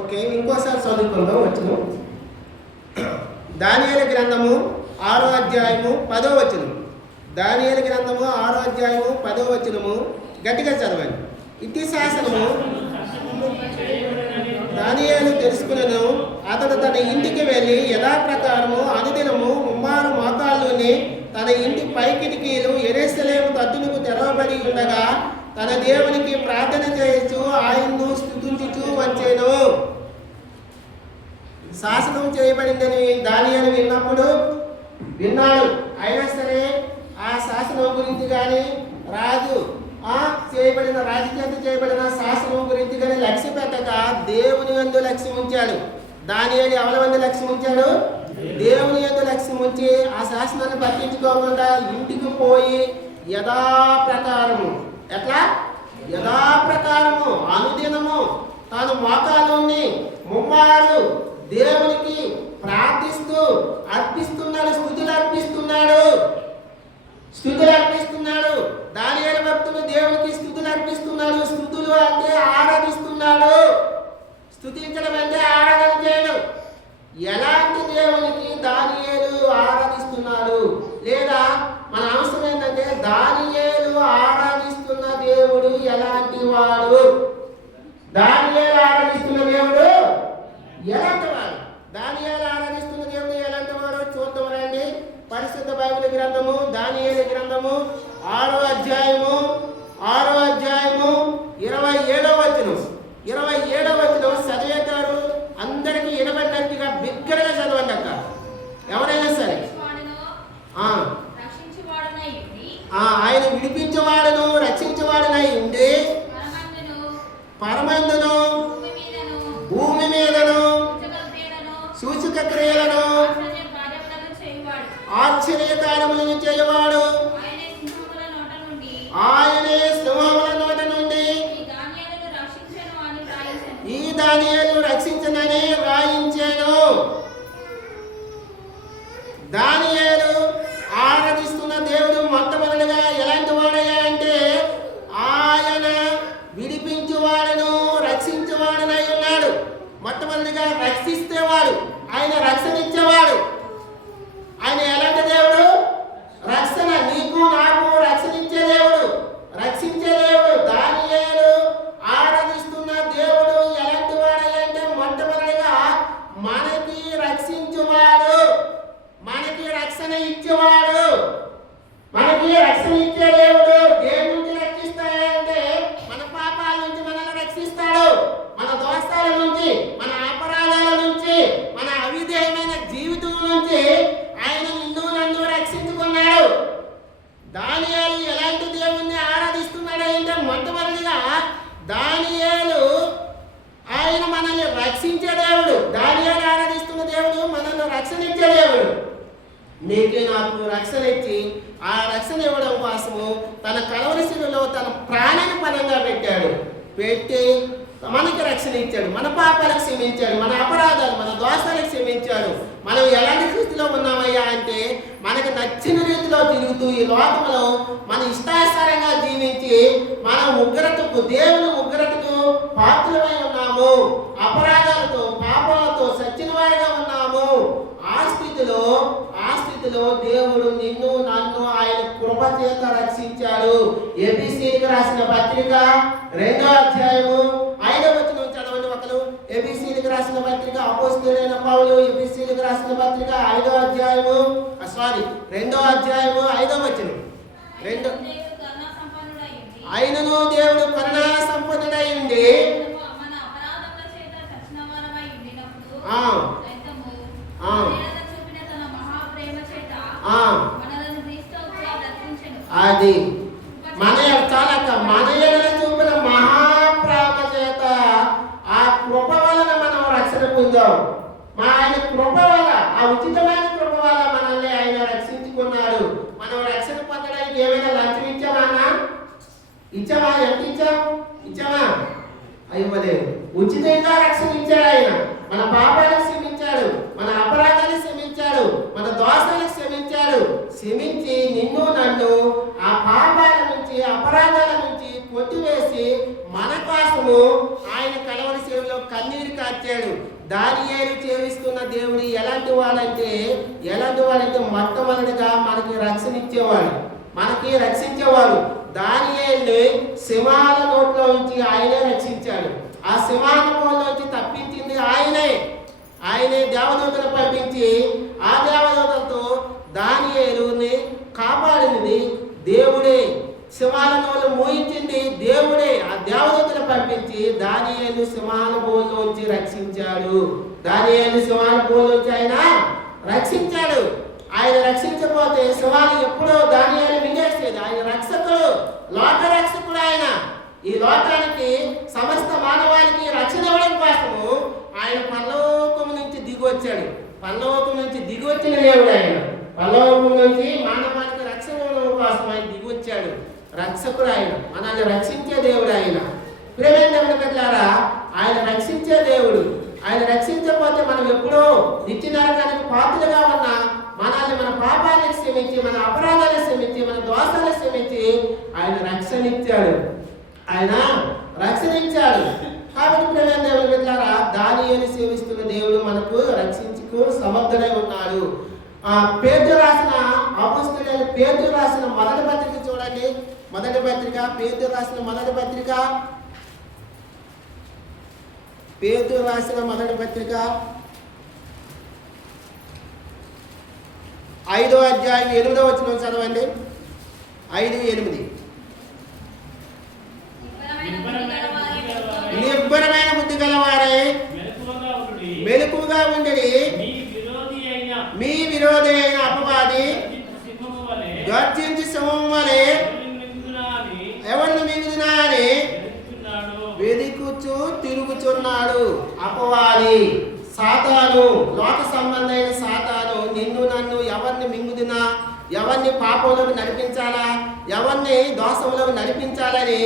Okay, ఇంకోసారి చదువుకుందాం. వచ్చును దానియేలు గ్రంథము 6వ అధ్యాయము 10వ వచనం. దానియేలు గ్రంథము 6వ అధ్యాయము 10వ వచనము గట్టిగా చదవండి. ఇట్టి శాసనము దానియేలు తెలుసుకునను, అతడు తన ఇంటికి వెళ్ళి యథాప్రకారము అనుదినము ముమ్మారు మోకాళ్ళుని తన ఇంటి పై కిటికీలు యెరూషలేము తట్టులకు తెరవబడి ఉండగా తన దేవునికి ప్రార్థన చేయొచ్చు, ఆయన్ను స్తుతించుచూ వచ్చెను. శాసనం చేయబడిందని దానియేలు విన్నాడు. అయినా సరే ఆ శాసనం గురించి కానీ రాజు చేత చేయబడిన శాసనం గురించి కానీ లక్ష్య పెట్టక దేవుని యందు లక్ష్యం ఉంచాడు. దానియేలు ఎవరి యందు లక్ష్యం ఉంచాడు? దేవుని యందు లక్ష్యం ఉంచి ఆ శాసనాన్ని పట్టించుకోకుండా ఇంటికి పోయి యథాప్రకారము అనుదినము తాను మోకాళ్ళుని ముమ్మారు దేవునికి ప్రార్థిస్తూ స్తుతులు అర్పిస్తున్నాడు. దానియేలు భక్తుడు దేవునికి స్తుతులు అర్పిస్తున్నాడు. స్తుతులు అంటే ఆరాధిస్తున్నాడు. స్తుతించడం అంటే ఆరాధన చేయడం. ఎలాంటి దేవునికి దానియేలు ఆరాధిస్తున్నాడు? లేదా మన అవసరం ఏంటంటే దానియేలు ఆరాధిస్తున్న దేవుడు ఎలాంటి వాడు? దానియేలు ఆరాధిస్తున్న దేవుడు ఎలాంటి వాడు? దానియేలు ఆరాధిస్తున్న దేవుడు ఎలాంటి వాడు చూద్దాం రండి. పరిశుద్ధ బైబిల్ గ్రంథము దానియేలు గ్రంథము 6వ అధ్యాయము 27వ వచనం. 27వ వచనం చదివేటారు అందరికీ వినబడినట్టుగా బిగ్గరగా చదవండి అక్క. ఎవరైనా సరే ఆయన విడిపించేవాడును రక్షించేవాడునై ఉండి పరమందును భూమి మీదను సూచక క్రియలను ఆశ్చర్య కార్యములను చేయవాడు. ఆయనే సింహముల నోట నుండి ఈ దానియేలు రక్షించనని రాయించాను. దానియేలు ఆరాధిస్తున్న దేవుడు మొట్టమొదటిగా ఎలాంటి వాడయ్యా అంటే ఆయన విడిపించువాడును రక్షించువాడునై ఉన్నాడు. మొట్టమొదటిగా రక్షిస్తేవాడు, ఆయన రక్షణ ఇచ్చేవాడు. ఆయన ఎలాంటి దేవుడు? రక్షణ, నీకు నాకు రక్షణ ఇచ్చే దేవుడు, రక్షించే దేవుడు. దానియేలు ఆరాధిస్తున్న దేవుడు ఎలాంటి వాడంటే మొట్టమొదటిగా మనకి రక్షించువాడు, మనకి రక్షణ ఇచ్చేవాడు, మనకి రక్షణ ఇచ్చే దేవుడు. దేని నుంచి రక్షిస్తాడంటే మన పాపాల నుంచి మనల్ని రక్షిస్తాడు, మన దోషాల నుంచి, మన అపరాధాల నుంచి, మన అవిధేయమైన జీవితం నుంచి ఆయన నిన్ను నన్ను రక్షించుకున్నాడు. దానియేలు ఎలాంటి దేవుణ్ణి ఆరాధిస్తున్నాడు అంటే మొట్టమొదటిగా దానియేలు ఆయన మనల్ని రక్షించే దేవుడు. దానియేలు ఆరాధిస్తున్న దేవుడు మనల్ని రక్షణ ఇచ్చే దేవుడు. నీకు నాకు రక్షణ ఇచ్చి ఆ రక్షణ ఇవ్వడం కోసము తన కలవరి శిలువలో తన ప్రాణాన్ని పరంగా పెట్టి మనకి రక్షణ ఇచ్చాడు. మన పాపాలకు క్షమించాడు, మన అపరాధాలు మన దోషాలకు క్షమించాడు. మనం ఎలాంటి స్థితిలో ఉన్నామయ్యా అంటే మనకు నచ్చిన రీతిలో తిరుగుతూ ఈ లోకంలో మన ఇష్టానుసారంగా జీవించి మన ఉగ్రతకు, దేవుని ఉగ్రతకు పాత్రమై ఉన్నాము. అపరాధాలతో పాపాలతో సచ్చిన వాడిగా ఉన్నాము. ఆ స్థితిలో దేవుడు నిన్ను నన్ను ఆయన కృప చేత రక్షించాడు. ఎబిసికి రాసిన పత్రిక 2వ అధ్యాయము 5వ వచనం చదవండి ఒకరు. ఎబిసికి రాసిన పత్రిక అపోస్తలుడైన పౌలు ఎబిసికి రాసిన పత్రిక 2వ అధ్యాయము 5వ వచనం. ఆయనను దేవుడు కరుణా సంపన్నుడై ఉండి అది మన ఎడల చూపిన మహాప్రేమ చేత ఆ కృప వలన మనం రక్షణ పొందాం. ఆయన కృప వల్ల, ఆ ఉచితమైన కృప వల్ల మనల్ని ఆయన రక్షించుకున్నాడు. మనం రక్షణ పొందడానికి ఏమైనా లంచం ఇచ్చామా? ఎంత ఇచ్చామా? ఇవ్వలేదు. ఉచితంగా రక్షణ ఇచ్చాడు ఆయన. మన పాపాలకు క్షమించాడు, మన అపరాధాలకు క్షమించాడు, మన దోషాలకు క్షమించాడు. క్షమించి నిన్ను నన్ను ఆ పాపాల నుంచి అపరాధాల నుంచి కొట్టివేసి మన కోసము ఆయన కలవరి సేవలో కన్నీరు కార్చాడు. దానియేలు సేవిస్తున్న దేవుడు ఎలాంటి వాడంటే మొట్టమొదటిగా మనకి రక్షించేవాడు. దానియేలుని సింహాల నోట్లో నుంచి ఆయనే రక్షించాడు. ఆ సింహాల నుంచి తప్పించింది ఆయనే దేవదూతను పంపించి ఆ దేవదూతలతో దానియేలుని కాపాడినది దేవుడే. సింహాల నోళ్ళు మోయించింది దేవుడే. ఆ దేవదూతను పంపించి దానియేలు సింహాల బోల్లోంచి రక్షించాడు. దానియేలు సింహాల బోల్లోంచి ఆయన రక్షించాడు. ఆయన రక్షించకపోతే సింహాలు ఎప్పుడో దానియేలు మింగేసేది. ఆయన రక్షకుడు, లోక రక్షకుడు. ఆయన ఈ లోకానికి సమస్త మానవాళికి రక్షణ ఇవ్వడం కోసము ఆయన పరలోకం నుంచి దిగివచ్చాడు. పరలోకం నుంచి దిగివచ్చిన దేవుడు ఆయన. పరలోకం నుంచి మానవాళికి రక్షణ ఇవ్వడం కోసం ఆయన దిగివచ్చాడు. రక్షకుడు ఆయన, మనల్ని రక్షించే దేవుడు ఆయన. ప్రియమైన దేవుని బిడ్డలారా, ఆయన రక్షించే దేవుడు. ఆయన రక్షించకపోతే మనం ఎప్పుడో నిత్య నరకానికి పాత్రలుగా ఉన్న మనల్ని మన పాపాలను క్షమించి, మన అపరాధాలను క్షమించి, మన దోషాలను క్షమించి ఆయన రక్షణించాడు. కాబట్టి ప్రియమైన దేవుని బిడ్డలారా, దానియేలు సేవిస్తున్న దేవుడు మనకు రక్షించుకు సమర్థుడై ఉన్నాడు. పేతురు రాసిన అపోస్తలుడైన పేతురు రాసిన మొదటి పత్రిక చూడండి. పేతురు రాసిన మొదటి పత్రిక 5వ అధ్యాయం 8వ వచనం చదవండి. 5:8. నిబ్బరమైన బుద్ధి గలవారే మెలకువగా ఉండడి, మీ విరోధి అయిన అపవాది గర్జించి సింహం వలె ఎవరిని మింగుదునా అని వెదుకుచూ తిరుగుచున్నాడు. అపవాది సాతాను, లోక సంబంధమైన సాతాను నిన్ను నన్ను ఎవరిని మింగుదునా, ఎవరిని పాపంలోకి నడిపించాలా, ఎవరిని దోషంలోకి నడిపించాలని,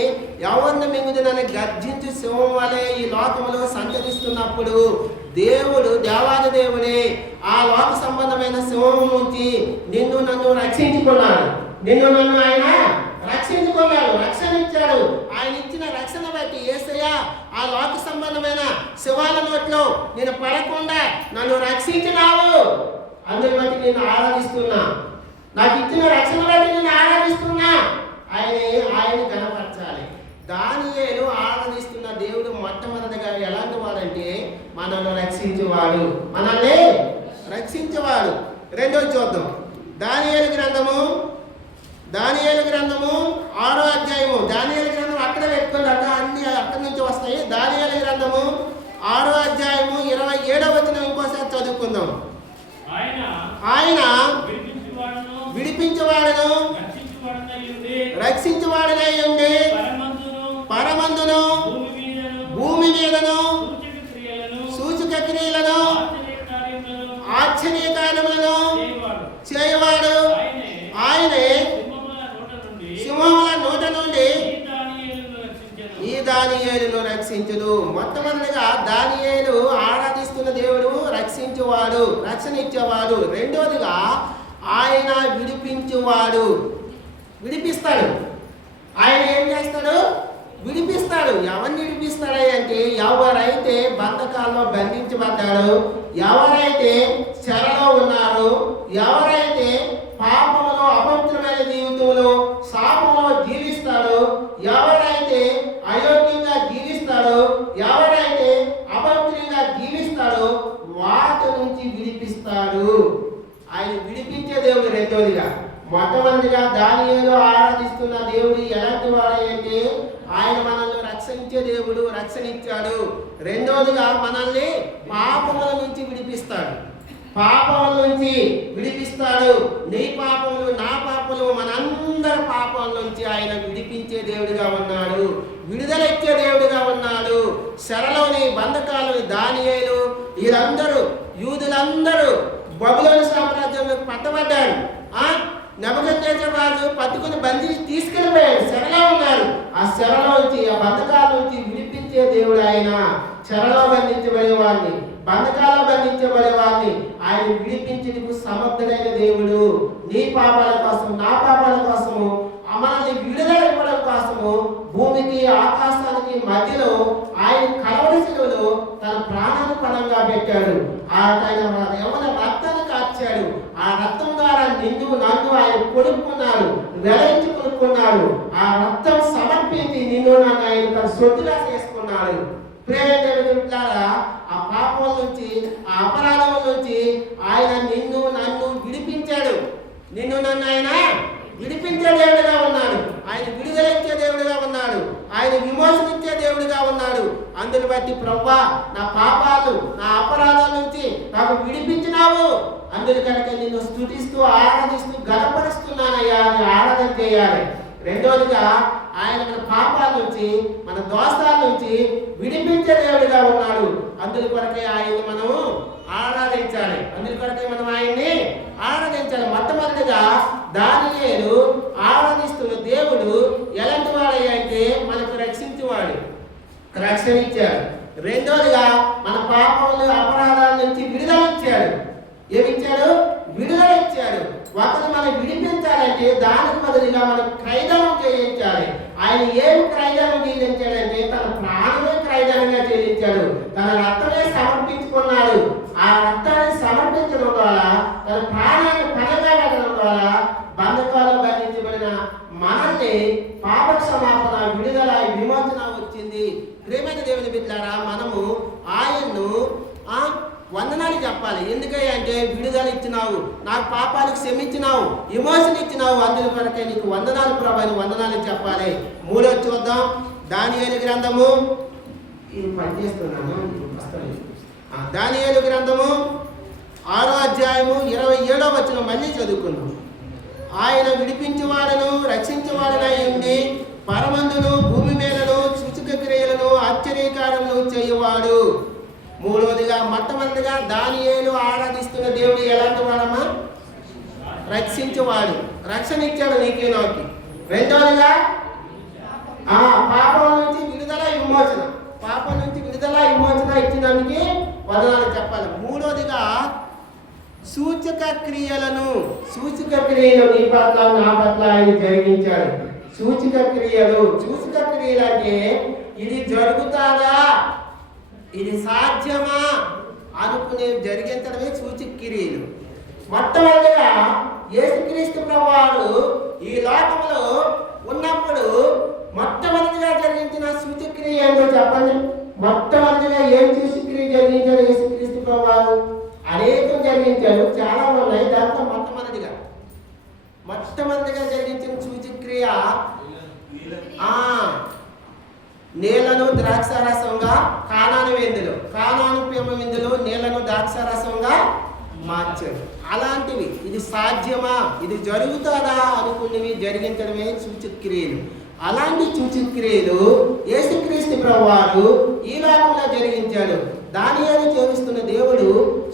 ఎవరిని మింగుదునని గర్జించి సింహం వలె ఈ లోకంలో సంచరిస్తున్నప్పుడు దేవాది దేవుడే ఆ లోక సంబంధమైన సింహం నుంచి నిన్ను నన్ను రక్షించుకున్నాడు. ఆయన రక్షణించాడు. ఆయన ఇచ్చిన రక్షణ బట్టి యేసయ్య ఆ లోక సంబంధమైన శివాల నోట్లో నేను పడకుండా నన్ను రక్షించినావు. అందుని బట్టి నేను ఆరాధిస్తున్నా. నాకు ఇచ్చిన రక్షణ బట్టి నేను ఆరాధిస్తున్నా. ఆయన కనపరచాలి. దానియేలు ఆరాధిస్తున్న దేవుడు మొట్టమొదటిగా ఎలాంటి వాడంటే మనల్ని రక్షించేవాడు. రెండోది చూద్దాం. దానియేలు గ్రంథము 6వ అధ్యాయము. దానియేలు గ్రంథం అక్కడ పెట్టుకోండి, అన్ని అక్కడి నుంచి వస్తాయి. దానియేలు గ్రంథము 6వ అధ్యాయము 27వ వచనం ఇంకోసారి చదువుకుందాం. ఆయన విడిపించేవాడును రక్షించేవాడునై ఉండి పరమందును భూమి మీదను సూచక క్రియలను ఆశ్చర్య కార్యములను చేయవాడు. ఆయనే సింహముల నోట నుండి ఈ దానియేలును రక్షించును. మొట్టమొదటిగా దానియేలు ఆరాధిస్తున్న దేవుడు రక్షించేవాడు, రక్షణ ఇచ్చేవాడు. రెండోదిగా ఆయన విడిపిస్తాడు. ఆయన ఏం చేస్తాడు? విడిపిస్తాడు. ఎవరిని విడిపిస్తాడు అంటే ఎవరైతే బంధకాల్లో బంధించబడ్డాడో, ఎవరైతే చెరలో ఉన్నారో, ఎవరైతే పాపంలో అపవిత్రమైన జీవితంలో శాపంలో జీవిస్తాడో, ఎవరైతే అయోగ్యంగా జీవిస్తాడో, ఎవరైతే అపవిత్రంగా జీవిస్తాడో వాటి నుంచి విడిపిస్తాడు. ఆయన విడిపించే దేవుడు. రెండోదిగా మొట్టమొదటిగా దానియేలు ఆరాధిస్తున్న దేవుడు ఎలాంటి వాడంటే ఆయన మనల్ని రక్షించే దేవుడు, రక్షణించాడు. రెండోదిగా మనల్ని పాపముల నుంచి విడిపిస్తాడు. నీ పాపములు, నా పాపములు, మనందరి పాపముల నుంచి ఆయన విడిపించే దేవుడిగా ఉన్నాడు, విడుదల ఇచ్చే దేవుడిగా ఉన్నాడు. శరలోని బంధకాలని దానియేలు వీరందరూ యూదులందరూ బబులోను సామ్రాజ్యంలో పట్టబడ్డారు. నెబుకద్నెజరు రాజు పట్టుకుని బంధించి తీసుకెళ్ళిపోయాడు. చెరలో ఉన్నారు. ఆ చెరలో నుంచి, ఆ బంధకాల నుంచి విడిపించే దేవుడు ఆయన. చెరలో బంధించబడే వారిని, బంధకాల్లో బంధించబడే వారిని ఆయన విడిపించేందుకు సమర్థుడైన దేవుడు. నీ పాపాల కోసం, నా పాపాల కోసము మనల్ని విడుదల ఇవ్వడం కోసము భూమికి ఆకాశానికి మధ్యలో ఆయన కలవరి శిలువలో తన ప్రాణాన్ని పణంగా పెట్టాడు. ఆయన యవన రక్తాన్ని కార్చాడు. ఆ రక్తం ద్వారా నిన్ను నన్ను ఆయన కొనుక్కున్నాడు, వెలయించి కొనుక్కున్నాడు. ఆ రక్తం సమర్పించి నిన్ను నన్ను ఆయన తన సొత్తుగా చేసుకున్నాడు. ప్రేమికులారా, ఆ పాపం నుంచి, ఆ అపరాధం నుంచి ఆయన నిన్ను నన్ను విడిపించాడు. నిన్ను నన్ను ఆయన విడిపించే దేవుడిగా ఉన్నాడు. ఆయన విడుదల ఇచ్చే దేవుడిగా ఉన్నాడు. ఆయన విమోచన ఇచ్చే దేవుడిగా ఉన్నాడు. అందుని బట్టి ప్రభువా, నా పాపాలు, నా అపరాధాల నుంచి నాకు విడిపించినావు. అందుని కనుక నిన్ను స్తుతిస్తూ ఆరాధిస్తూ గణపరుస్తున్నానయ్యా అని ఆరాధన చేయాలి. రెండోదిగా ఆయన మన పాపాల నుంచి, మన దోషాల నుంచి విడిపించే దేవుడిగా ఉన్నాడు. అందుని కొరకే ఆయన్ని మనము ఆరాధించాలి. అందుని కొరకే మనం ఆయన్ని ఆరాధించాలి. మొట్టమొదటిగా దానియేలు ఆరాధిస్తున్న దేవుడు ఎలాంటి వాడు అంటే మనకు రక్షించేవాడు, రక్షణ ఇచ్చాడు. రెండోదిగా మన పాపములు అపరాధాల నుంచి విడుదల ఇచ్చాడు. ఏమిచ్చాడు? విడుదల ఇచ్చాడు. ఒకరు మనం విడిపించాలంటే దానికి బదులుగా మనం క్రైదనం చేయించాలి. ఆయన ఏమి క్రైదనం చెల్లించాడంటే తన ప్రాణమే క్రైదనంగా చెల్లించాడు. తన రక్తమే సమర్పించుకున్నాడు. ఆ రక్తాన్ని సమర్పించడం ద్వారా, తన ప్రాణాన్ని పనగా పెట్టడం ద్వారా బంధకాలు బంధించబడిన మనల్ని పాప క్షమాపణ, విడుదల, విమోచన వచ్చింది. ప్రేమైన దేవుని బిడ్డలారా, మనము ఆయన్ను వందనాలు చెప్పాలి. ఎందుకయ్యా అంటే విడుదల ఇచ్చినావు, నాకు పాపాలకు క్షమించినావు, విమోచన ఇచ్చినావు, అందులో కొరకే నీకు వందనాలు ప్రభు అని వందనాలు చెప్పాలి. మూడో చూద్దాం, దానియేలు గ్రంథము. ఇది పనిచేస్తున్నాను. దానియేలు గ్రంథము 6వ అధ్యాయము 27వ వచనం మళ్ళీ చదువుకున్నాం. ఆయన విడిపించేవాడను రక్షించేవాడనై ఉండి పరమందును భూమి మీదను సూచక క్రియలను ఆశ్చర్యకార్యములు చేయువాడు. మూడవదిగా మొట్టమొదటిగా దానియేలు ఆరాధిస్తున్న దేవుడు ఎలాంటి వాడమ్మా? రక్షించేవాడు. రక్షణ ఇచ్చాడు నీకు నాకు. రెండవదిగా పాపం నుంచి విడుదల, విమోచన. పాపం నుంచి విడుదల, విమోచన ఇచ్చినందుకు వందనాలు చెప్పాలి. మూడవదిగా సూచక క్రియలను, సూచక క్రియలు నీ పట్ల నా పట్ల ఆయన జరిగించాడు. సూచక క్రియలు, సూచక క్రియలు అంటే ఇది జరుగుతాదా, ఇది సాధ్యమా అనుకునే జరిగించడమే సూచక క్రియలు. మొట్టమొదటిగా యేసుక్రీస్తు ప్రభువారు ఈ లోకంలో ఉన్నప్పుడు మొట్టమొదటిగా జరిగించిన సూచక్రియ ఏంటో చెప్పండి. మొట్టమొదటిగా ఏం సూచక్రియ జరిగించాడు యేసుక్రీస్తు ప్రభువారు? అనేకం జరిగించాడు, చాలా ఉన్నాయి. దాంట్లో మొట్టమొదటిగా జరిగించిన సూచక్రియ నీళ్లను ద్రాక్షారసంగా కానాను విందులో నీళ్లను ద్రాక్షారసంగా మార్చాడు. అలాంటివి ఇది సాధ్యమా, ఇది జరుగుతుందా అనుకున్నవి జరిగించడమే సూచక్రియలు. అలాంటి సూచక్రియలు యేసుక్రీస్తు ప్రభువారు ఈ లోకంలో జరిగించాడు. దానియేలు చేస్తున్న దేవుడు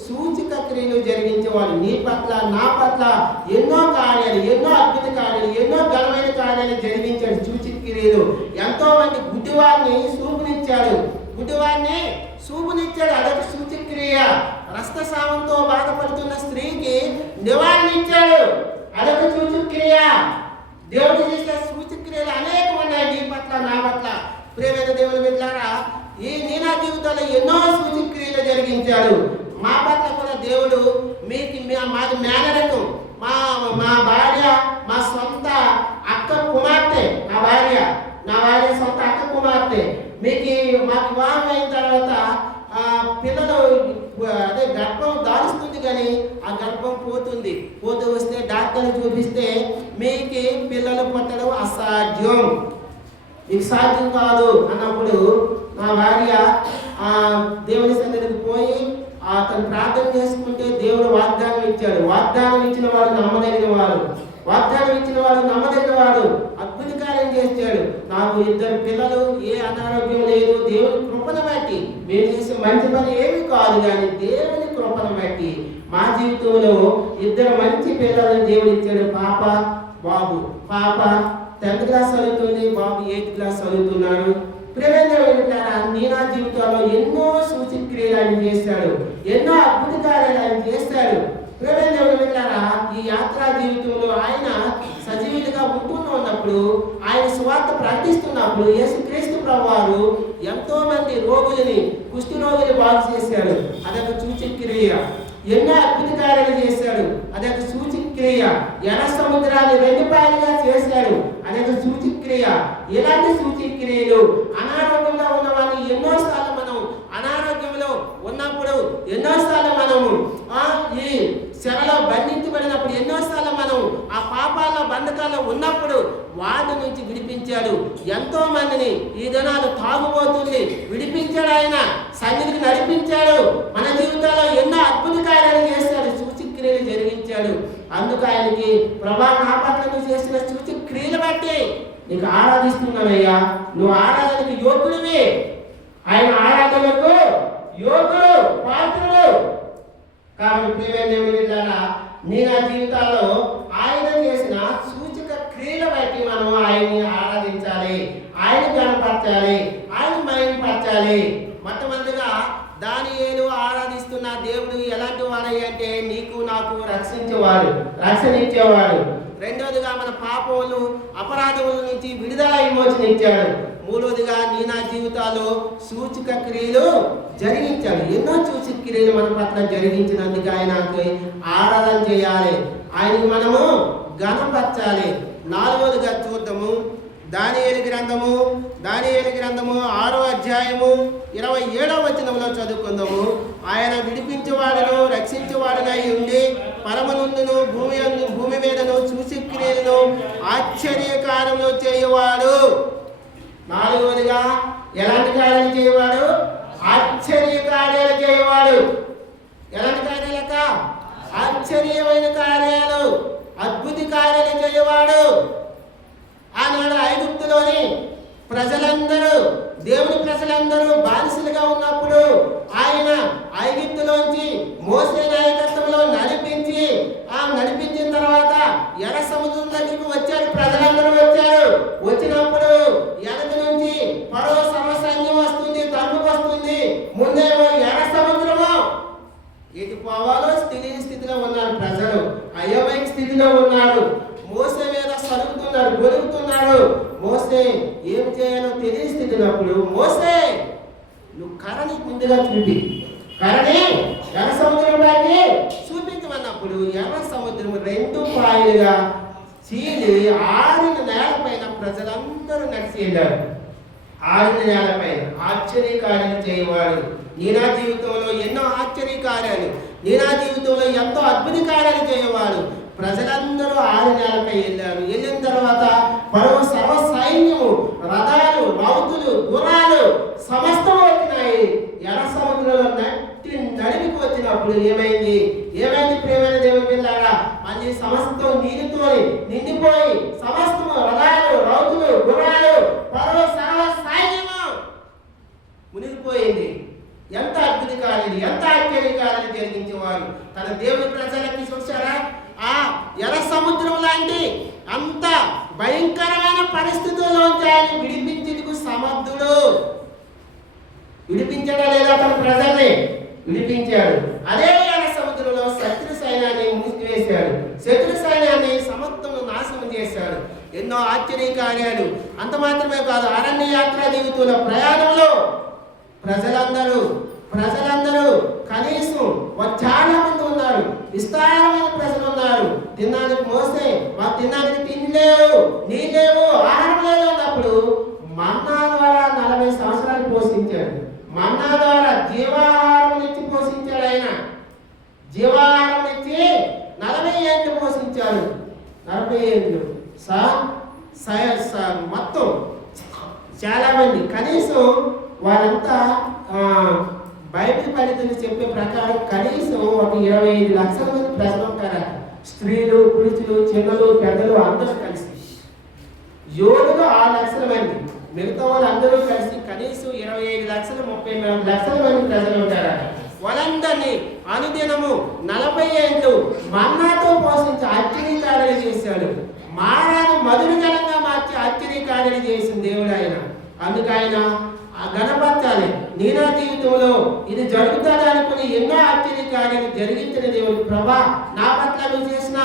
సూచక క్రియలు జరిగించేవాడు. నీ పట్ల నా పట్ల ఎన్నో కార్యాలు, ఎన్నో అద్భుత కార్యాలు, ఎన్నో ఘనమైన కార్యాలు జరిగించాడు. సూచక క్రియలు ఎంతో మంది గుడ్డివారిని చూపునిచ్చాడు. అదొక సూచక క్రియ. రక్తస్రావంతో బాధపడుతున్న స్త్రీకి నివారణ ఇచ్చాడు. అదొక సూచక క్రియ. దేవుడు చేసిన సూచక క్రియలు అనేకం ఉన్నాయి నీ పట్ల నా పట్ల. ప్రియమైన దేవుని బిడ్డలారా, ఈ నా జీవితంలో ఎన్నో సూచక క్రియలు జరిగించాడు. మా పట్ల కూడా దేవుడు మాది మేనరకం, మా భార్య, మా సొంత అక్క కుమార్తె, నా భార్య సొంత అక్క కుమార్తె. మాకు వివాహం అయిన తర్వాత పిల్లలు గర్భం దాలుస్తుంది, కానీ ఆ గర్భం పోతూ వస్తే డాక్టర్ని చూపిస్తే మీకు పిల్లలు పుట్టడం అసాధ్యం, మీకు సాధ్యం కాదు అన్నప్పుడు మా భార్య దేవుని సన్నిధికి పోయి అతను ప్రార్థన చేసుకుంటే దేవుడు వాగ్దానం ఇచ్చాడు. వాగ్దానం ఇచ్చిన వాడు నమ్మదగిన వాడు అద్భుత కార్యం చేశాడు. నాకు 2 పిల్లలు, ఏ అనారోగ్యం లేదు. దేవుని కృపను బట్టి మేము చేసే మంచి పని ఏమి కాదు, కానీ దేవుని కృపను బట్టి మా జీవితంలో 2 మంచి పిల్లలను దేవుడు ఇచ్చాడు. పాప, బాబు. పాప 10th క్లాస్ చదువుతుంది, బాబు 8th క్లాస్ చదువుతున్నాడు. నా జీవితంలో ఎన్నో సూచక క్రియలు ఆయన చేశాడు, ఎన్నో అద్భుత కార్యాలు ఆయన చేశాడు. ఈ యాత్రా జీవితంలో ఆయన సజీవులుగా ఉంటూనే ఉన్నప్పుడు చేస్తున్నప్పుడు, ఆయన సువార్త ప్రకటిస్తున్నప్పుడు యేసుక్రీస్తు ప్రభువారు ఎంతో మంది రోగులని, కుష్టి రోగులు బాగు చేశాడు. అదొక సూచక్రియ. ఎన్నో అద్భుత కార్యాలు చేశాడు. అదొక సూచక్రియ. ఎర్ర సముద్రాన్ని 2 పాయలుగా చేశాడు. అదొక సూచక్రియ. ఇలాంటి సూచక్రియలు అనారోగ్యంలో ఉన్న వాళ్ళు ఎన్నోసార్లు మనం అనారోగ్యంలో ఉన్నప్పుడు ఎన్నోసార్లు మనము ఈ శరలో బంధించబడినప్పుడు ఎన్నోసార్లు మనం ఆ పాపాల బంధకాల్లో ఉన్నప్పుడు వాటి నుంచి విడిపించాడు. ఎంతో మందిని ఈ దినాలు తాగుబోతుంది విడిపించాడు. ఆయన సన్నిధికి నడిపించాడు. మన జీవితాల్లో ఎన్నో అద్భుత కార్యాలు చేశాడు. సూచక్రియలు జరిగించాడు. అందుకు ఆయనకి ప్రభా నా పట్ల నువ్వు చేసిన సూచక్రియలు బట్టి నీకు ఆరాధిస్తున్నానయ్యా, నువ్వు ఆరాధనకు యోగ్యుడివి, ఆయన ఆరాధనకు యోగుడు, పాత్రుడు. కాబట్టి ప్రియమైన దేవుని బిడ్డలారా, నీ నా జీవితాల్లో ఆయన చేసిన సూచక క్రియల బట్టి మనం ఆయన్ని ఆరాధించాలి, ఆయన కనపరచాలి, ఆయన మహిమపరచాలి. మొట్టమొదటిగా దానియేలు ఆరాధిస్తున్న దేవుడు ఎలాంటి వాడయ్య అంటే నీకు నాకు రక్షణ ఇచ్చేవాడు. రెండవదిగా మన పాపములు అపరాధముల నుంచి విడుదల విమోచన ఇచ్చాడు. మూడవదిగా నీ నా జీవితాల్లో సూచక క్రియలు జరిగించాడు. ఎన్నో సూచక క్రియలు మన పట్ల జరిగించినందుకు ఆయనకి ఆరాధన చేయాలి, ఆయనకి మనము ఘనపరచాలి. నాలుగవదిగా చూద్దాము దానియేలు గ్రంథము 6వ అధ్యాయము 27వ వచనంలో చదువుకుందాము. ఆయన విడిపించేవాడును రక్షించేవాడునై ఉండి పరమనుండును భూమి మీదను సూచక్రియలను ఆశ్చర్యకార్యములు చేయవాడు. నాలుగవదిగా ఎలాంటి కార్యాలు చేయవాడు? ఆశ్చర్య కార్యాలు చేయవాడు. ఎలాంటి కార్యాలక? ఆశ్చర్యమైన కార్యాలు, అద్భుత కార్యాలు చేయవాడు. ఆనాడు ఐగుప్తులోని ప్రజలందరూ, దేవుని ప్రజలందరూ బానిసలుగా ఉన్నప్పుడు ఆయన ఐగుప్తులోంచి మోసే నాయకత్వంలో నడిపించిన తర్వాత ఎర్ర సముద్రం దగ్గరికి వచ్చారు. ప్రజలందరూ వచ్చారు. వచ్చినప్పుడు వెనక నుంచి ఫరో సర్వసైన్యం వస్తుంది, తండ్రికి వస్తుంది. ముందేమో ఎర్ర సముద్రము, ఎటు పోవాలో తెలియని స్థితిలో ఉన్నారు ప్రజలు, అయోమయ స్థితిలో ఉన్నారు. మోసే మీద సరుగుతున్నాడు, గొలుగుతున్నాడు. మోసే ఏం చేయాలో తెలియని స్థితినప్పుడు మోసే నువ్వు కర్రని ముందుగా చూపి, కర్రని ఎర్ర సముద్రంలోకి చూపించమన్నప్పుడు ఎర్ర సముద్రం 2 పాయలుగా చీలి ఆరిన నేలపైన ప్రజలందరూ నడిచి వెళ్ళారు. ఆరిన నేలపైన ఆశ్చర్యకార్యాలు చేయవాడు. నీ నా జీవితంలో ఎన్నో ఆశ్చర్యకార్యాలు, నీ నా జీవితంలో ఎంతో అద్భుత కార్యాలు చేయవాడు. ప్రజలందరూ ఆరిన నేలపై వెళ్ళారు. వెళ్ళిన తర్వాత పరో సర్వ సైన్యము, రథాలు, రౌతులు, గుర్రాలు సమస్తం వచ్చినాయి. ఎర్ర సముద్రంలో నడిమికి వచ్చినప్పుడు ఏమైంది ప్రియమైన దేవుని పిల్లారా? మళ్ళీ సమస్తం నీటితో నిండిపోయి సమస్తము రథాలు, రౌతులు, గుర్రాలు, పరో సర్వ సైన్యము మునిగిపోయింది. ఎంత అద్భుత కార్యాలు, ఎంత ఆశ్చర్యకార్యాలు జరిగించేవారు తన దేవుని ప్రజలకి. చూసారా, ఆ ఎర్ర సముద్రం లాంటి అంత భయంకరమైన పరిస్థితుల్లోంచి ఆయన విడిపించేందుకు సమర్థుడు. విడిపించాడా లేదా? తన ప్రజల్ని విడిపించాడు. అదే ఎర్ర సముద్రంలో శత్రు సైన్యాన్ని మూసివేశాడు. శత్రు సైన్యాన్ని సమర్థను నాశనం చేశాడు. ఎన్నో ఆశ్చర్య కార్యాలు. అంత మాత్రమే కాదు, అరణ్య యాత్ర జీవితుల ప్రయాణంలో ప్రజలందరూ కనీసం చాలా మంది ఉన్నారు, విస్తారమైన ప్రజలు ఉన్నారు. తినడానికి మోసే మాకు తినడానికి తిండి లేవు, నీళ్ళు లేవు, ఆహారం లేదు అన్నప్పుడు మన్నా ద్వారా 40 సంవత్సరాలు పోషించాడు. మన్నా ద్వారా జీవాహారం ఇచ్చి పోషించాడు. ఆయన జీవాహారం ఇచ్చి 40 ఏళ్ళు పోషించాడు. 40 ఏళ్ళు మొత్తం చాలా మంది, కనీసం వారంతా బైబిల్ పండితులు చెప్పే ప్రకారం కనీసం ఒక 25 లక్షల మంది ప్రజలు ఉంటారు. స్త్రీలు, పురుషులు, చిన్నలు, పెద్దలు అందరూ కలిసి. యోగులు 6 లక్షల మంది, మిగతా వాళ్ళు అందరూ కలిసి కనీసం 25 లక్షలు 34 లక్షల మంది ప్రజలు ఉంటారు. వాళ్ళందరినీ అనుదినము 40 ఏళ్ళు మన్నాతో పోషించి ఆశ్చర్యకార్యాలు చేశాడు. మారాను మధురకరంగా మార్చి ఆశ్చర్యకార్యాలు చేసిన దేవుడు ఆయన. అందుకు ఆయన గణపరచాలి. నీ నా జీవితంలో ఇది జరుగుతుంది అనుకుని ఎన్నో ఆశ్చర్యకార్యాలు జరిగించిన దేవుడు. ప్రభా, నా పట్ల నువ్వు చేసిన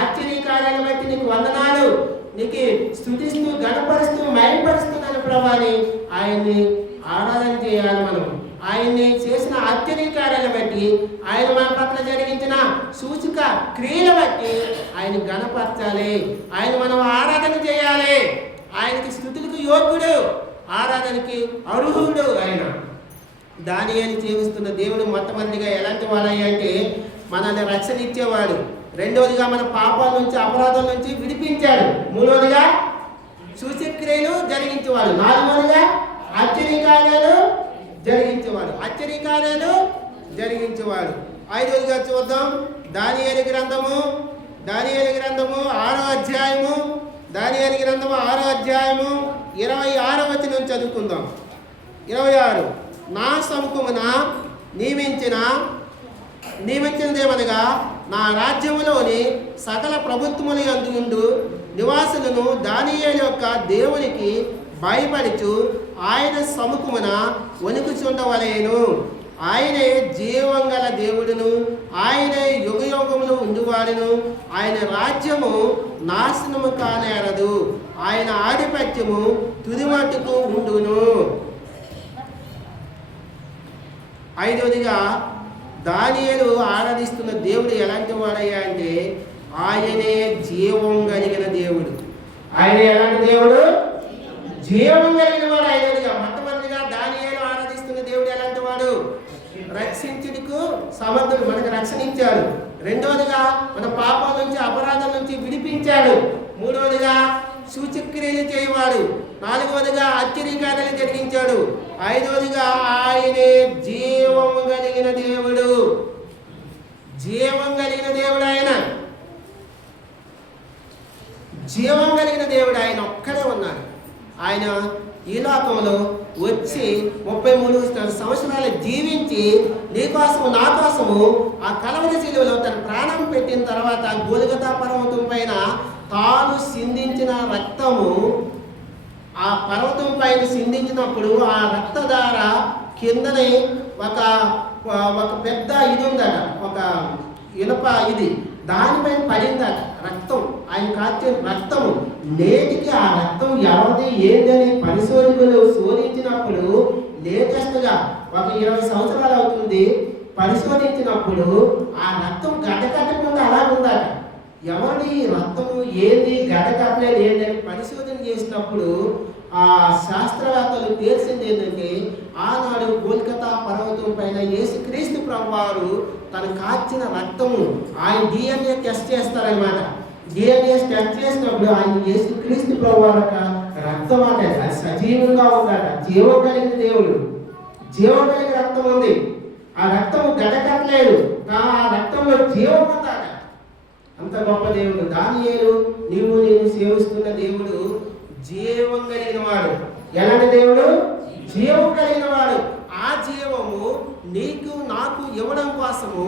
ఆశ్చర్యకార్యాలను బట్టి నీకు వందనాలు. నీకు స్తుతిస్తూ గణపరుస్తూ మైపరుస్తున్నాను ప్రభా అని ఆయన్ని ఆరాధన చేయాలి. మనం ఆయన్ని చేసిన ఆశ్చర్యకార్యాలను బట్టి, ఆయన మన పట్ల జరిగించిన సూచక క్రియలు బట్టి ఆయన గణపరచాలి. ఆయన మనం ఆరాధన చేయాలి. ఆయనకి స్తుతులకు యోగ్యుడు, ఆరాధనకి అర్హుడు. ఆయన దానియేలు జీవిస్తున్న దేవుడు మొట్టమొదటిగా ఎలాంటి వాడయ్యా అంటే మనల్ని రక్షణ ఇచ్చేవాడు. రెండవదిగా మన పాపాల నుంచి అపరాధాల నుంచి విడిపించాడు. మూడవదిగా సూచక్రియలు జరిగించేవాడు. నాలుగవదిగా ఆశ్చర్యకార్యాలు జరిగించేవాడు. ఐదవదిగా చూద్దాం దానియేలు గ్రంథము 6వ అధ్యాయము 26వ వచనం చదువుకుందాం. 26 నా సముఖమున నియమించినదేమనగా నా రాజ్యములోని సకల ప్రభుత్వముల యందు నివాసులను దానియేలు యొక్క దేవునికి భయపడుచు ఆయన సముఖమున వణుకుచుండవలెను. ఆయనే జీవంగల దేవుడును, ఆయనే యుగయుగములు ఉండువాడును. ఆయన రాజ్యము నాశనము కానేరదు, ఆయన ఆధిపత్యము తుదిమట్టుకు ఉండును. ఐదవదిగా దానియేలు ఆరాధిస్తున్న దేవుడు ఎలాంటి వాడయ్యా అంటే ఆయనే జీవం కలిగిన దేవుడు. ఆయన ఎలాంటి దేవుడు? జీవం కలిగిన వాడు. ఐదవదిగా మొట్టమొదటిగా దానియేలు ఆరాధిస్తున్న దేవుడు ఎలాంటి వాడు? రక్షించుటకు సమర్థుడు, మనకు రక్షణ ఇచ్చాడు. రెండవదిగా మన పాపాల నుంచి అపరాధాల నుంచి విడిపించాడు. మూడవదిగా సూచక్రియలు చేయవాడు. నాలుగవదిగా ఆశ్చర్యకార్యాలు జరిగించాడు. ఐదవదిగా ఆయనే జీవం కలిగిన దేవుడు. ఆయన ఒక్కడే ఉన్నాడు. ఆయన ఈ లోకంలో వచ్చి 33 సంవత్సరాలు జీవించి నీ కోసము నా కోసము ఆ కలవరి శిలువలో తన ప్రాణం పెట్టిన తర్వాత గోల్గొతా పర్వతం పైన తాను సిందించిన రక్తము, ఆ పర్వతం పైన సిందించినప్పుడు ఆ రక్తధార కిందనే ఒక పెద్ద ఇది ఉందట, ఒక ఇనుప ఇది, దానిపైన పడిందట రక్తం. ఆయన కాచే రక్తము. నేటికి ఆ రక్తం ఎవరిది ఏంటని పరిశోధకులు శోధించినప్పుడు, లేటెస్ట్గా ఒక 20 సంవత్సరాలు అవుతుంది, పరిశోధించినప్పుడు ఆ రక్తం గడ్డకట్టకుండా అలా ఉందట. ఎవరి రక్తము ఏంది గడ్డకట్టలేదు ఏంటని పరిశోధన చేసినప్పుడు ఆ శాస్త్రవేత్తలు తేల్చింది ఏంటంటే ఆనాడు గోల్గొతా పర్వతం పైన యేసుక్రీస్తు ప్రభువారు తను కాచిన రక్తము ఆయన DNA టెస్ట్ చేస్తారనమాట. DNA టెస్ట్ చేసినప్పుడు ఆయన యేసుక్రీస్తు ప్రభువారు రక్తం అంటే సజీవంగా ఉందట. జీవం కలిగిన దేవుడు, జీవం కలిగిన రక్తం ఉంది. ఆ రక్తం గడ్డకట్టలేదు, ఆ రక్తంలో జీవం ఉందట. అంత గొప్ప దేవుడు దానియేలు. నీవు నేను సేవిస్తున్న దేవుడు జీవం కలిగిన వాడు. ఎలాంటి దేవుడు? జీవం కలిగిన వాడు. ఆ జీవము నీకు నాకు ఇవ్వడం కోసము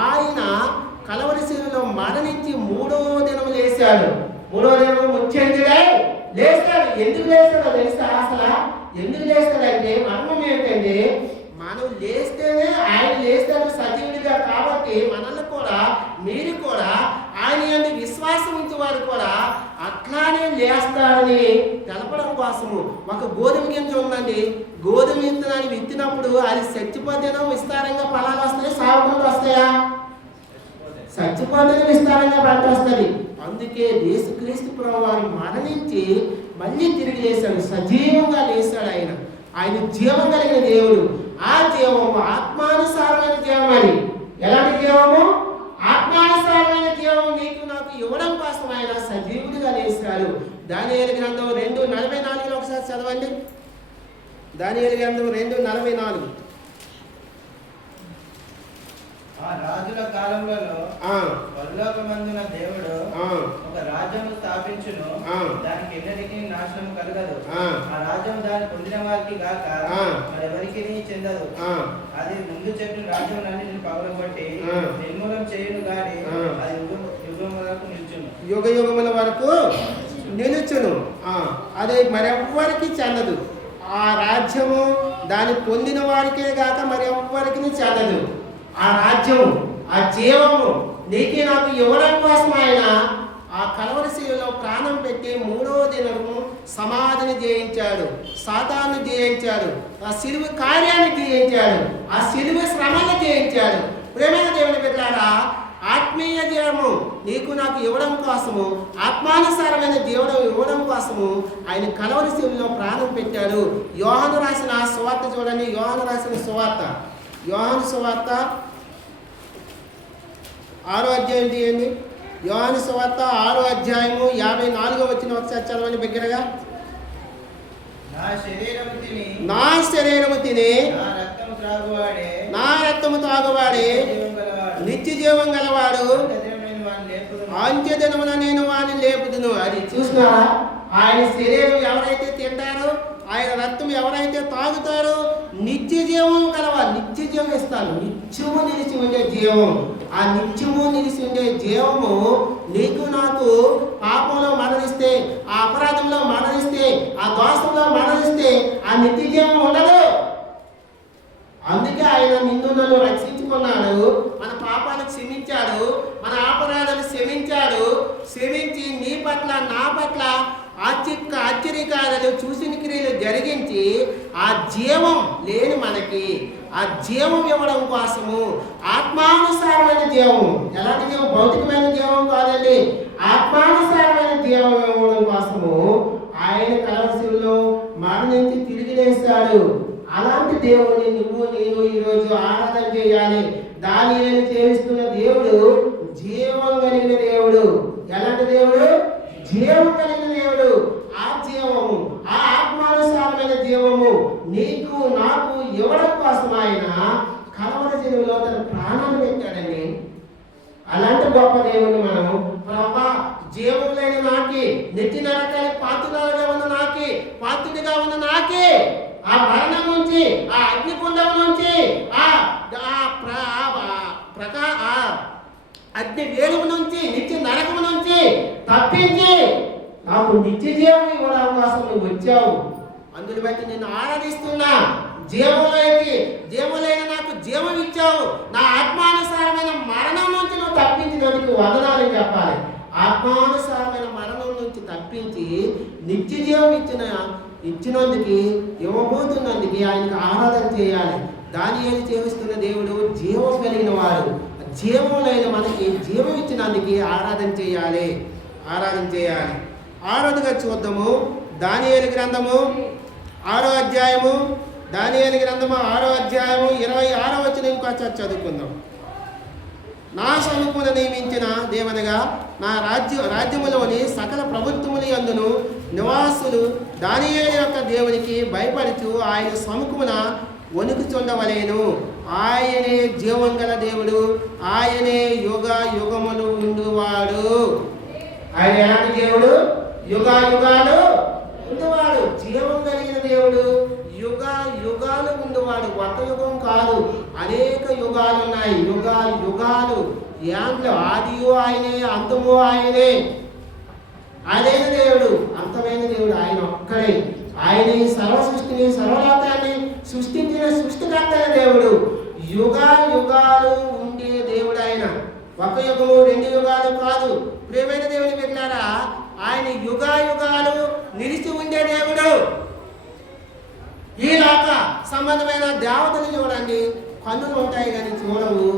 ఆయన కలవరి శిలువలో మరణించి 3వ దినం లేచాడు. 3వ దినం ముచ్చెందుడై లేస్తాడు. ఎందుకు లేస్తాడో తెలుసా? అసలు ఎందుకు లేస్తాడంటే మర్మం ఏంటంటే మనం లేస్తేనే ఆయన లేస్తాడు సజీవుడిగా. కాబట్టి మనల్ని కూడా మీరు కూడా ఆయన యందు విశ్వాసం ఉంచే వారు కూడా అట్లానే లేస్తాడని తెలపడం కోసము. ఒక గోధుమ గింజ ఉందండి, గోధుమ విత్తనాన్ని విత్తినప్పుడు అది చచ్చిపోతేనో విస్తారంగా ఫలాలు వస్తాయి, సాగుకుంటూ వస్తాయా? చచ్చిపోతేనే విస్తారంగా పంట వస్తుంది. అందుకే యేసుక్రీస్తు ప్రభువారు మరణించి మళ్ళీ తిరిగి లేచాడు, సజీవంగా లేచాడు. ఆయన జీవం కలిగిన దేవుడు. ఆ జీవము ఆత్మానుసారమైన జీవం. అని ఎలాంటి జీవము? ఆత్మానుసారమైన జీవం నీకు నాకు ఇవ్వడం కోసం ఆయన సజీవుడిగా లేచాడు. దానియేలు గ్రంథం 2:44 ఒకసారి చదవండి. దానియేలు గ్రంథం 2:44. ఆ రాజుల కాలంలో పరలోకమందున దేవుడు ఒక రాజ్యము స్థాపించును, దానికి ఎన్నటికీ నాశనం కలగదు. ఆ రాజ్యం దాన్ని పొందిన వారికి గాక మరెవరికి చెందదు. అది ముందు చెప్పిన రాజ్యములన్నిటిని పగలగొట్టి నిర్మూలం చేయును గాని అది యుగ యుగముల వరకు నిలుచును. అది మరెవ్వరికి చెందదు. ఆ రాజ్యము దాన్ని పొందిన వారికే గాక మరెవ్వరికి చెందదు. ఆ రాజ్యము, ఆ జీవము నీకు నాకు ఇవ్వడం కోసం ఆయన ఆ కలవరి శిలువలో ప్రాణం పెట్టి 3వ దినము సమాధిని జయించాడు, సాతాను జయించాడు, ఆ శిలువ కార్యాన్ని జయించాడు, ఆ శిలువ శ్రమను జయించాడు. ప్రేమైన దేవుని బిడ్డలారా, ఆత్మీయ జీవము నీకు నాకు ఇవ్వడం కోసము, ఆత్మానుసారమైన జీవనం ఇవ్వడం కోసము ఆయన కలవరి శిలువలో ప్రాణం పెట్టాడు. యోహాను రాసిన సువార్త చూడండి, యోహాను రాసిన సువార్త, యోహాను సువార్త 6వ అధ్యాయం తీయండి. యోహాను సువార్త 6వ అధ్యాయము 54వ వచనం ఒకసారి చదవండి బిగ్గరగా. నా శరీరము తిని నా రక్తము త్రాగువాడే నిత్య జీవం గలవాడు, అంత్యదినమున నేను వాడిని లేపుదును. అది చూసినారా? ఆయన శరీరం ఎవరైతే తింటారో, ఆయన రక్తం ఎవరైతే తాగుతారో నిత్య జీవం గలవాడు. నిత్య జీవం ఇస్తాను, నిత్యము నిలిచి ఉండే జీవం. ఆ నిత్యము నిలిచి ఉండే జీవము నీకు నాకు పాపంలో మరణిస్తే, ఆ అపరాధంలో మరణిస్తే, ఆ దోషంలో మరణిస్తే ఆ నిత్య జీవం ఉండదు. అందుకే ఆయన నిన్ను నన్ను రక్షించుకున్నాడు, మన పాపాలను క్షమించాడు, మన అపరాధాలు క్షమించాడు. క్షమించి నీ పట్ల నా పట్ల ఆశ్చర్యకార్యాలు చూసిన క్రియలు జరిగించి ఆ జీవం లేని మనకి ఆ జీవం ఇవ్వడం కోసము, ఆత్మానుసారమైన జీవం. ఎలాంటి జీవం? భౌతికమైన జీవం కాదండి, ఆత్మానుసారమైన జీవం ఇవ్వడం కోసము ఆయన కలవరి శిలువలో మరణించి తిరిగి లేస్తాడు. అలాంటి దేవుడిని నువ్వు నేను ఈరోజు ఆరాధన చేయాలి. దానియేలు సేవిస్తున్న దేవుడు జీవం కలిగిన దేవుడు. ఎలాంటి దేవుడు? జీవం కలిగిన దేవుడు. ఆ జీవము, ఆ ఆత్మానుసారమైన జీవము నీకు నాకు ఇవ్వడం కోసం ఆయన కలవరి శిలువలో తన ప్రాణాన్ని పెట్టాడండి. అలాంటి గొప్ప దేవుని మనం ప్రభా జీవం లేని నాకి, నెట్టి నరకానికి పాత్రులుగా ఉన్న నాకి, పాత్రుడిగా ఉన్న నాకే, ఆ మరణం నుంచి, ఆ అగ్నికుండం నుంచి, అగ్ని వేలుగు నుంచి, నిత్య నరకము నుంచి తప్పించి నాకు నిత్య జీవం ఇవ్వడం కోసం నువ్వు వచ్చావు. అందుని బట్టి నిన్ను ఆరాధిస్తున్నా. జీవములైన నాకు జీవం ఇచ్చావు. నా ఆత్మానుసారమైన మరణం నుంచి నువ్వు తప్పించినందుకు వందనాలని చెప్పాలి. ఆత్మానుసారమైన మరణం నుంచి తప్పించి నిత్య జీవం ఇచ్చినందుకు, ఇవ్వబోతున్నందుకు ఆయనకు ఆరాధన చేయాలి. దానియేలు సేవిస్తున్న దేవుడు జీవం కలిగిన వాడు. జీవం లేని మనకి జీవం ఇచ్చినందుకు ఆరాధన చేయాలి. 6వదిగా చూద్దాము. దానియేలు గ్రంథము 6వ అధ్యాయము, దానియేలు గ్రంథము 6వ అధ్యాయము 26వ వచనం ఇంకొక చదువుకుందాం. నా సముఖమున నియమించిన దేవనగా నా రాజ్యములోని సకల ప్రభుత్వములు యందును నివాసులు దానియేలు యొక్క దేవునికి భయపడుచు ఆయన సముఖమున వణుకుచుండవలేను. ఆయనే జీవం గల దేవుడు, ఆయనే యుగ యుగములు ఉండువాడు. ఆయన ఎలాంటి దేవుడు? యుగ యుగాలు ఉండువాడు. జీవం కలిగిన దేవుడు, యుగ యుగాలు ఉండువాడు. కొత్త యుగం కాదు, అనేక యుగాలు ఉన్నాయి. యుగ యుగాలు యాంట్లో ఆదియు ఆయనే, అంతము ఆయనే. అదే దేవుడు, అంతమైన దేవుడు ఆయన ఒక్కడే. ఆయన ఈ సర్వ సృష్టిని, సర్వలోకాన్ని సృష్టించిన సృష్టికర్త దేవుడు. యుగ యుగాలు ఉండే దేవుడు ఆయన. ఒక యుగము, 2 యుగాలు కాదు. ప్రియమైన దేవుని బిడ్డలారా, ఆయన యుగ యుగాలు నిలిచి ఉండే దేవుడు. ఈ లోక సంబంధమైన దేవతలు చూడండి, కన్నులు ఉంటాయి కానీ చూడవు,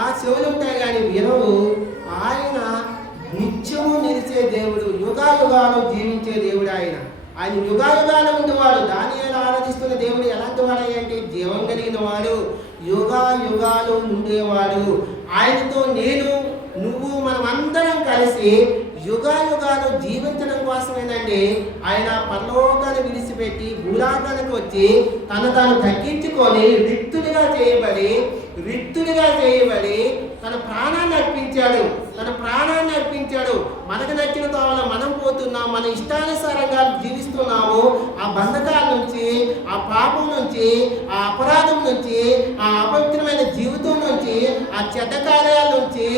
ఆ చెవులు ఉంటాయి కానీ వినవు. ఆయన నిత్యము నిలిచే దేవుడు, యుగాలు జీవించే దేవుడు ఆయన. ఆయన యుగాలు ఉండేవాడు. దానియేలు ఆరాధిస్తున్న దేవుడు ఎలాంటి వాడు అంటే జీవం కలిగిన వాడు, యుగాలు ఉండేవాడు. ఆయనతో నేను, నువ్వు, మనం అందరం కలిసి యుగాలు జీవించడం కోసమేనండి ఆయన పరలోకాన్ని విడిచిపెట్టి భూలోకానికి వచ్చి తాను తగ్గించుకొని రిక్తుడిగా చేయబడి తన ప్రాణాన్ని అర్పించాడు. మనకు నచ్చిన తోవలో మనం పోతున్నాం, మన ఇష్టానుసారంగా జీవిస్తున్నాము. ఆ బంధకాల నుంచి, ఆ పాపం నుంచి, ఆ అపరాధం నుంచి, ఆ అపవిత్రమైన జీవితం నుంచి, ఆ చెడ్డ కార్యాల నుంచి,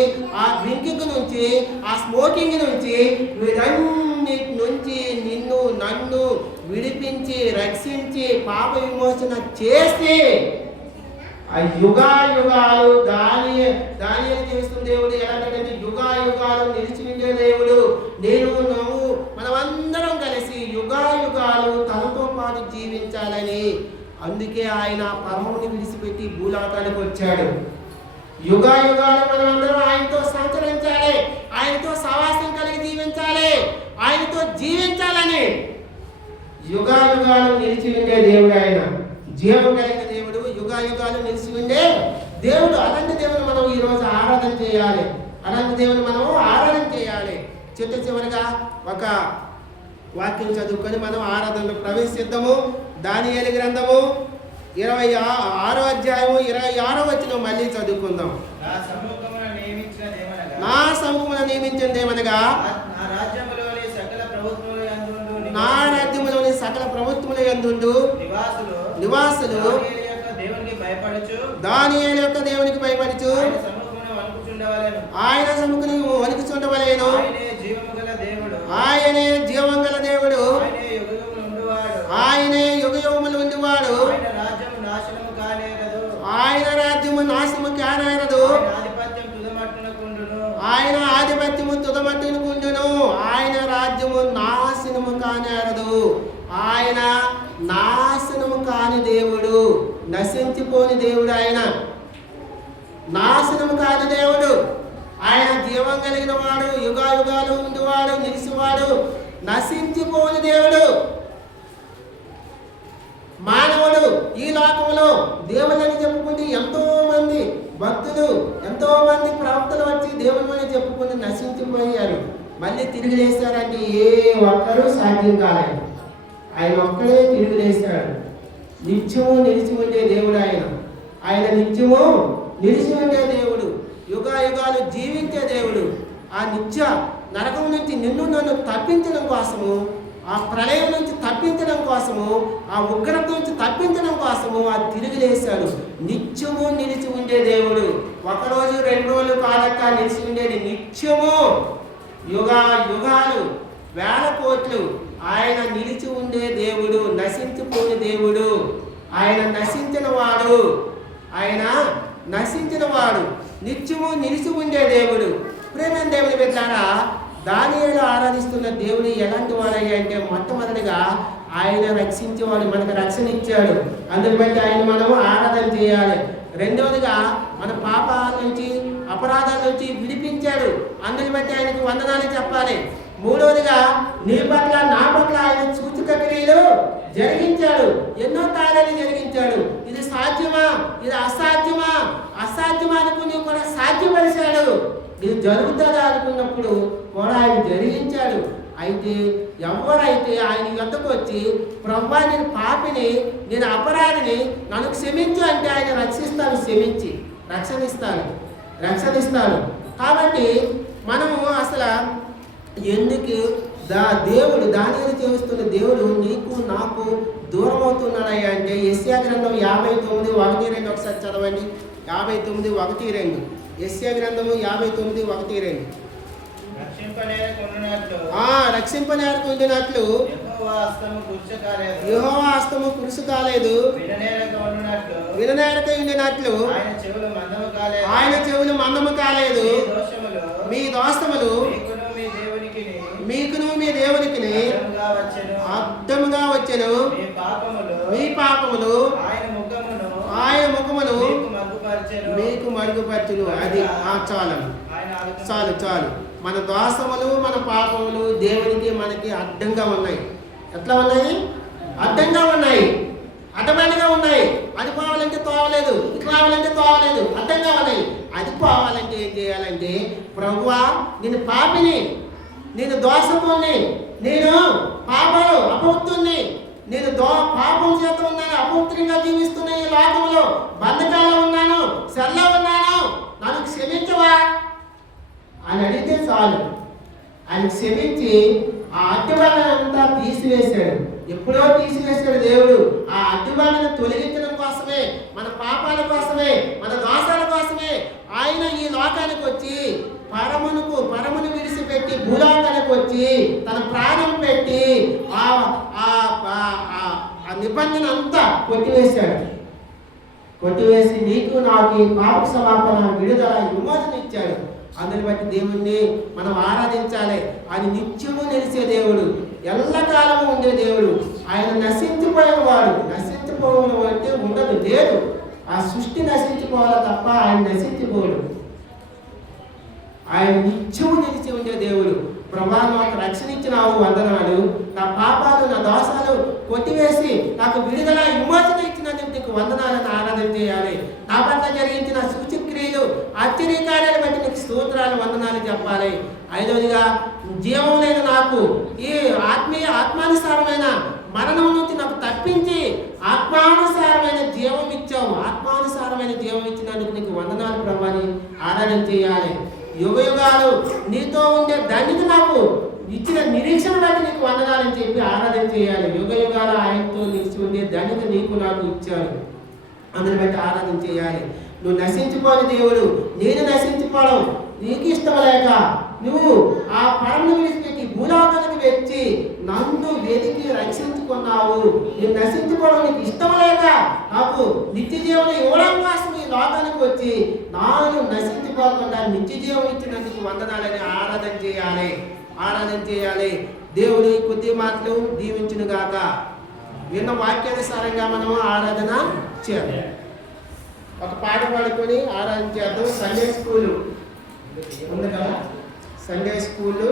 ఆ డ్రింకింగ్ నుంచి, ఆ స్మోకింగ్ నుంచి, వీటన్నిటి నుంచి నిన్ను నన్ను విడిపించి రక్షించి పాప విమోచన చేసి ఆ యుగాలు దానియేలు చేస్తున్న దేవుడు ఎలాంటి యుగాలు నిలిచి ఉండే దేవుడు. నువ్వు మనమందరం కలిసి యుగాలు తనతో పాటు జీవించాలని, అందుకే ఆయన పరముని విడిచిపెట్టి భూలోకానికి వచ్చాడు. యుగాలు మనమందరం ఆయనతో సంచరించాలి, ఆయనతో సహవాసం కలిగి జీవించాలి, ఆయనతో జీవించాలని. యుగాలు నిలిచి ఉండే దేవుడు ఆయన, జీవం కలిగిన దేవుడు, యుగాలు నిలిచి ఉండే దేవుడు. అలాంటి దేవుని మనం ఈరోజు ఆరాధన చేయాలి, అలాంటి దేవుని మనం ఆరాధన చేయాలి. చివరిగా ఒక వాక్యం చదువుకొని మనం ఆరాధనలో ప్రవేశిద్దాము. దానియేలు గ్రంథము 26వ అధ్యాయము 26వ వచనం మళ్ళీ చదువుకుందాం. నా సముఖమున నియమించినదేమనగా నా రాజ్యములోని సకల ప్రభుత్వముల యందు నివాసులు దానియేలు యొక్క దేవునికి భయపడుచు ఆయన సముఖమున వణుకుచుండవలెను. ఆయనే జీవముగల దేవుడు, ఆయనే యుగయుగములు ఉండేవాడు. ఆయన రాజ్యము నాశనము కానేరదు, ఆయన ఆధిపత్యము తుదమట్టుకుండును. ఆయన రాజ్యము నాశనము కానేరదు, ఆయన నాశనము కాని దేవుడు, నశించిపోని దేవుడు. ఆయన నాశనము కాని దేవుడు, ఆయన జీవం కలిగిన వాడు, యుగాలు ఉండేవాడు, నిలిచివాడు, నశించిపోని దేవుడు. మానవుడు ఈ లోకంలో దేవుళ్ళని చెప్పుకుంటే ఎంతో మంది భక్తులు, ఎంతో మంది ప్రవక్తలు వచ్చి దేవుళ్ళని చెప్పుకుని నశించిపోయారు, మళ్ళీ తిరిగి లేస్తారంటే ఏ ఒక్కరూ సాధ్యం కాలేదు. ఆయన ఒక్కడే తిరిగి లేస్తాడు. నిత్యము నిలిచి ఉండే దేవుడు ఆయన నిత్యము నిలిచి ఉండే దేవుడు, యుగాలు జీవించే దేవుడు. ఆ నిత్య నరకం నుంచి నన్ను తప్పించడం కోసము, ఆ ప్రళయం నుంచి తప్పించడం కోసము, ఆ ఉగ్రత నుంచి తప్పించడం కోసము ఆ తిరిగి లేశాడు. నిత్యము నిలిచి ఉండే దేవుడు, ఒకరోజు 2 రోజులు కాదక్క నిలిచి ఉండేది, నిత్యము యుగాలు వేల కోట్లు ఆయన నిలిచి ఉండే దేవుడు, నశించిపోయే దేవుడు. ఆయన నశించిన వాడు నిత్యము నిలిచి ఉండే దేవుడు. ప్రేమ దేవుని బిడ్డలారా, దానియేలు ఆరాధిస్తున్న దేవుడు ఎలాంటి వాడయ్యా అంటే, మొట్టమొదటిగా ఆయన రక్షించేవాడు, మనకు రక్షణ ఇచ్చాడు, అందుని బట్టి ఆయన మనము ఆరాధన చేయాలి. రెండవదిగా మన పాపాల నుంచి అపరాధాల నుంచి విడిపించాడు, అందుని బట్టి ఆయనకు వందనాలు చెప్పాలి. మూడవదిగా నీ పట్ల నా పట్ల ఆయన సూచక క్రియలు జరిగించాడు, ఎన్నో కార్యాలు జరిగించాడు. ఇది సాధ్యమా, ఇది అసాధ్యమా అనుకుని కూడా సాధ్యపరిచాడు. ఇది జరుగుతుందా అనుకున్నప్పుడు కూడా ఆయన జరిగించాడు. అయితే ఎవరైతే ఆయన యొద్దకు వచ్చి, ప్రభువా నేను పాపిని, నేను అపరాధిని, నన్ను క్షమించు అంటే ఆయన రక్షణిస్తాడు. కాబట్టి మనము అసలు ఎందుకు దేవుడు దానియేలు చేస్తున్న దేవుడు నీకు నాకు దూరం అవుతున్నాడయ్యా అంటే, యెషయా గ్రంథం 59:1-2 ఒకసారి చదవండి. 59:1-2 యెషయా గ్రంథము 59:1-2. రక్షింపనేరకు ఉండినట్లు యెహోవా హస్తము కురుసు కాలేదు, విననేరక ఉండినట్లు ఆయన చెవులు మందము కాలేదు. మీ దోషములు మీకును మీ దేవునికి అడ్డముగా వచ్చెను, మీ పాపములు ఆయన ముఖమును మీకు మరుగుపరచును. అది చాలు. మన దోషములు మన పాపములు దేవునికి మనకి అడ్డంగా ఉన్నాయి. ఎట్లా ఉన్నాయి? అడ్డంగా ఉన్నాయి, అడ్డమైనగా ఉన్నాయి. అది పోవాలంటే తోవలేదు, ఇది రావాలంటే తోవలేదు, అడ్డంగా ఉన్నాయి. అది పోవాలంటే ఏం చేయాలంటే, ప్రభువా నేను పాపిని, నేను దోషముని, నేను పాపలు అపవిత్రుని, నేను పాపం చేత ఉన్నాను, అపవిత్రంగా జీవిస్తున్నా, ఈ లోకంలో బంధకాల్లో ఉన్నాను, సెల్లో ఉన్నాను, నన్ను క్షమించవా అని అడిగితే చాలు. ఆయన క్షమించి ఆ అడ్డుబంధనంతా తీసివేశాడు. ఎప్పుడో తీసివేశాడు దేవుడు. ఆ అడ్డుబంధను తొలగించడం కోసమే, మన పాపాల కోసమే, మన దోషాల కోసమే ఆయన ఈ లోకానికి వచ్చి పరమును విడిచిపెట్టి భూలోకానికి వచ్చి తన ప్రాణం పెట్టి ఆ నిబంధన అంతా కొట్టివేశాడు. కొట్టివేసి నీకు నాకు ఈ పాప క్షమాపణ విడుదల విమోచన ఇచ్చాడు. అందుని బట్టి దేవుణ్ణి మనం ఆరాధించాలి. ఆయన నిత్యము నిలిచే దేవుడు, ఎల్లకాలము ఉండే దేవుడు. ఆయన నశించిపోయిన వాడు. నశించిపోవడం అంటే ఉండదు, లేదు. ఆ సృష్టి నశించిపోవాలి తప్ప ఆయన నశించిపోడు. ఆయన నిత్యము నిలిచి ఉండే దేవుడు. ప్రభా, నాకు రక్షణ ఇచ్చినావు, వందనాలు. నా పాపాలు, నా దోషాలు కొట్టివేసి నాకు విడుదల విమోచన ఇచ్చినందుకు నీకు వందనాలను ఆరాధన చేయాలి. నా పట్ల జరిగించిన సూచక్రియలు, ఆశ్చర్యకార్యాలు బట్టి నీకు స్తోత్రాలు, వందనాలు చెప్పాలి. ఐదవదిగా, జీవం లేని నాకు ఈ ఆత్మానుసారమైన మరణం నుంచి నాకు తప్పించి ఆత్మానుసారమైన జీవం ఇచ్చావు. ఆత్మానుసారమైన జీవం ఇచ్చినందుకు నీకు వందనాలు ప్రభాని ఆరాధన చేయాలి. యుగ యుగాలు నీతో ఉండే ధన్యత నాకు ఇచ్చిన నిరీక్షణ బట్టి నీకు వందనాలని చెప్పి ఆరాధన చేయాలి. యుగ యుగాలు ఆయనతో నిలిచి ఉండే ధన్యత నీకు నాకు ఇచ్చాడు. అందుని బట్టి ఆరాధన చేయాలి. నువ్వు నశించిపోని దేవుడు, నేను నశించిపోవడం నీకు ఇష్టం లేక నువ్వు ఆ పరమును విడిచిపెట్టి భూలోకానికి వచ్చి నన్ను వెతికి రక్షించుకున్నావు. నేను నశించుకోవడం నీకు ఇష్టం లేక నాకు నిత్య జీవనం ఇవ్వడం కోసం ఈ లోకానికి వచ్చి నాను నశించిపోకుండా నిత్య జీవం ఇచ్చినందుకు వందనాలని ఆరాధన చేయాలి. ఆరాధన చేయాలి. దేవుడు ఈ కొద్ది మాటలు దీవించును గాక. విన్న వాక్యానుసారంగా మనం ఆరాధన చేయాలి. ఒక పాట పాడుకొని ఆరాధన చేద్దాం. సండే స్కూల్ ఉంది కదా, సండే స్కూల్